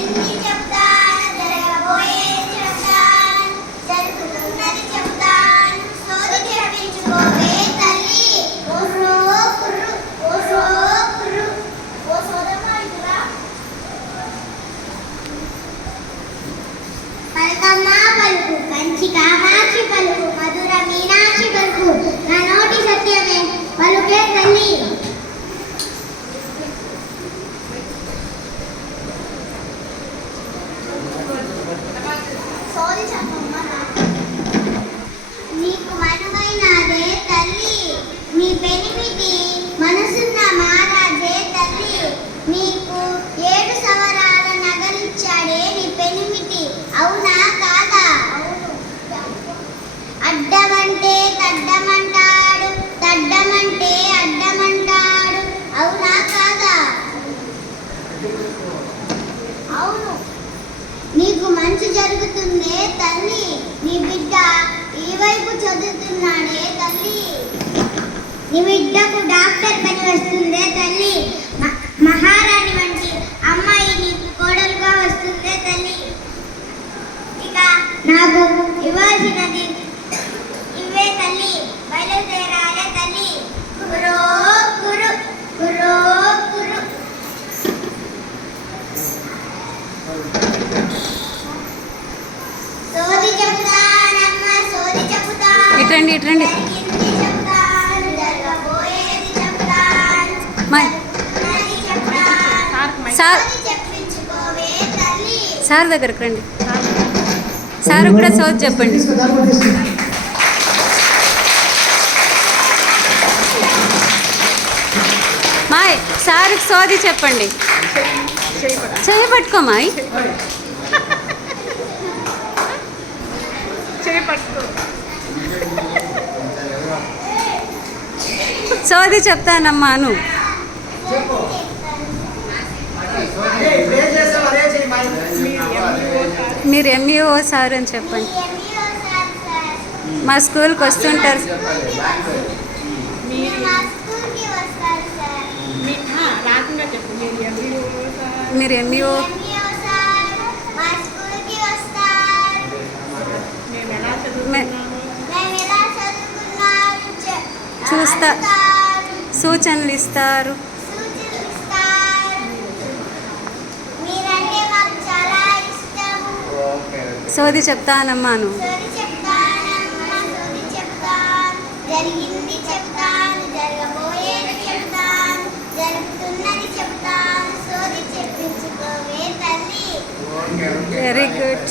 జరిగింది చెప్తాను, జరగబోయేది చెప్తాను, జరుగుతున్నది చెప్తాను, సోది చెప్పించుకోవే తల్లి. ఓర్రో కుర్రు ఓర్రో కుర్రు ఓ సోదమ్మా ఇటురా. పలకమ్మా పలుకు కంచి కామాక్షి పలుకు మధుర మీనాక్షి పలుకు నా నోటి సత్యమే పలుకే తల్లి. సోది చెప్పమ్మా. నీకు మనువైనదే తల్లి, నీ పెనిమిటి మనసున్న మహారాజే తల్లి. నీకు 7 సవరాల నగలిచ్చాడే నీ పెనిమిటి, అవునా కాదా? అడ్డమంటే తడ్డమంటాడు, తడ్డమంటే అడ్డమంటాడు, అవునా కాదా? అవును. నీకు మంచి జరుగుతుందే తల్లి, నీ బిడ్డ ఈ వైపు చదువుతున్నాడే తల్లి. నీ బిడ్డకు డాక్టర్ పని వస్తుందే తల్లి. మహారాణి వంటి అమ్మాయి నీకు కోడలుగా వస్తుందే తల్లి. ఇక నాకు ఇవ్వాల్సినది ఇవే తల్లి, బయలుదేరాలే తల్లి. కురో కురు కురో కురు. సోది చెప్తానమ్మా సోది చెప్తాను, ఇట్రండి ఇట్రండి. జరిగింది చెప్తాను, జరగబోయేది చెప్తాను, జరుగుతున్నది చెప్తాను, సార్ సోది చెప్పించుకోవే తల్లి. సార్ దగ్గరకు రండి. సార్ కూడా సోది చెప్పండి. మాయ్ సార్కి సోది చెప్పండి. చేయి పట్టుకో మాయ్. సోది చెప్తానమ్మాను. మీరు ఎంఈఓ సార్ అని చెప్పండి. మా స్కూల్కి వస్తుంటారు. మీరు ఎంఈఓ చూస్తా, సూచనలు ఇస్తారు. సోది చెప్తానమ్మాను. జరిగింది చెప్తాను, జరగబోయేది చెప్తాను, జరుగుతున్నది చెప్తాను, సోది చెప్పించుకోవే తల్లి. Very good.